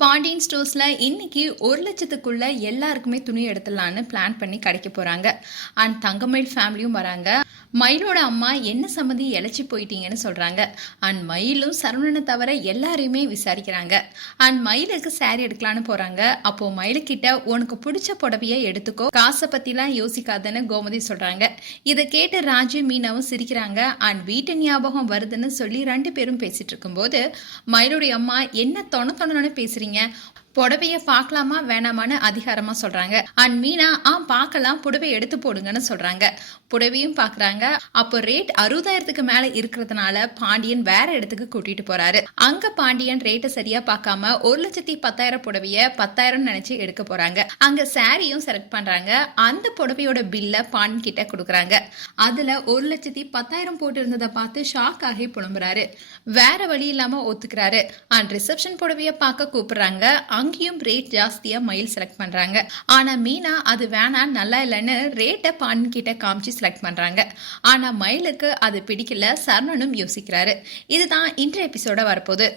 பாண்டியன் ஸ்டோர்ஸ்ல இன்னைக்கு ஒரு லட்சத்துக்குள்ள எல்லாருக்குமே துணி எடுத்துடலான்னு பிளான் பண்ணி கிடைக்க போறாங்க. அண்ட் தங்கமயில் ஃபேமிலியும் வராங்க. மயிலோட அம்மா என்ன சம்மதி இழைச்சி போயிட்டீங்கன்னு சொல்கிறாங்க அண்ட் மயிலும் சரவணனை தவிர எல்லாரையுமே விசாரிக்கிறாங்க. அண்ட் மயிலுக்கு சாரி எடுக்கலான்னு போறாங்க. அப்போது மயிலுக்கிட்ட உனக்கு பிடிச்ச புடவைய எடுத்துக்கோ. காசை பற்றிலாம் யோசிக்காதுன்னு கோமதி சொல்றாங்க. இதை கேட்டு ராஜு மீனாவும் சிரிக்கிறாங்க. அண்ட் வீட்டு ஞாபகம் வருதுன்னு சொல்லி ரெண்டு பேரும் பேசிட்டு இருக்கும்போது மயிலுடைய அம்மா என்ன தொண தொணன்னு பேசுறீங்க? புடவைய பார்க்கலாமா வேணாமான்னு அதிகாரமா சொல்றாங்க. அண்ட் மீனா ஆ பார்க்கலாம் புடவை எடுத்து போடுங்கன்னு சொல்றாங்க. புடவையும் பாக்குறாங்க. அப்போ ரேட் அறுபதாயிரத்துக்கு மேல இருக்கிறதுனால பாண்டியன் வேற இடத்துக்கு கூட்டிட்டு போறாரு. அங்க பாண்டியன் ரேட்டை சரியா பார்க்காம ஒரு லட்சத்தி பத்தாயிரம் புடவைய பத்தாயிரம் நினைச்சு எடுக்க போறாங்க. அங்க சாரியும் செலக்ட் பண்றாங்க. அந்த புடவையோட பில்ல பாண்டியன் கிட்ட கொடுக்குறாங்க. அதுல ஒரு லட்சத்தி பத்தாயிரம் போட்டு இருந்ததை பார்த்து ஷாக் ஆகி புலம்புறாரு. வேற வழி இல்லாம ஒத்துக்கிறாரு. அண்ட் ரிசப்ஷன் புடவைய பார்க்க கூப்பிடுறாங்க. அங்கேயும் ரேட் ஜாஸ்தியாக மயில் செலக்ட் பண்ணுறாங்க ஆனால் மீனா அது வேணாம் நல்லா இல்லைன்னு ரேட்டை பாண்டியன் கிட்ட காமிச்சு செலக்ட் பண்ணுறாங்க ஆனால் மயிலுக்கு அது பிடிக்கல சரணனும் யோசிக்கிறாரு. இதுதான் இன்றைய எபிசோட வரப்போகுது.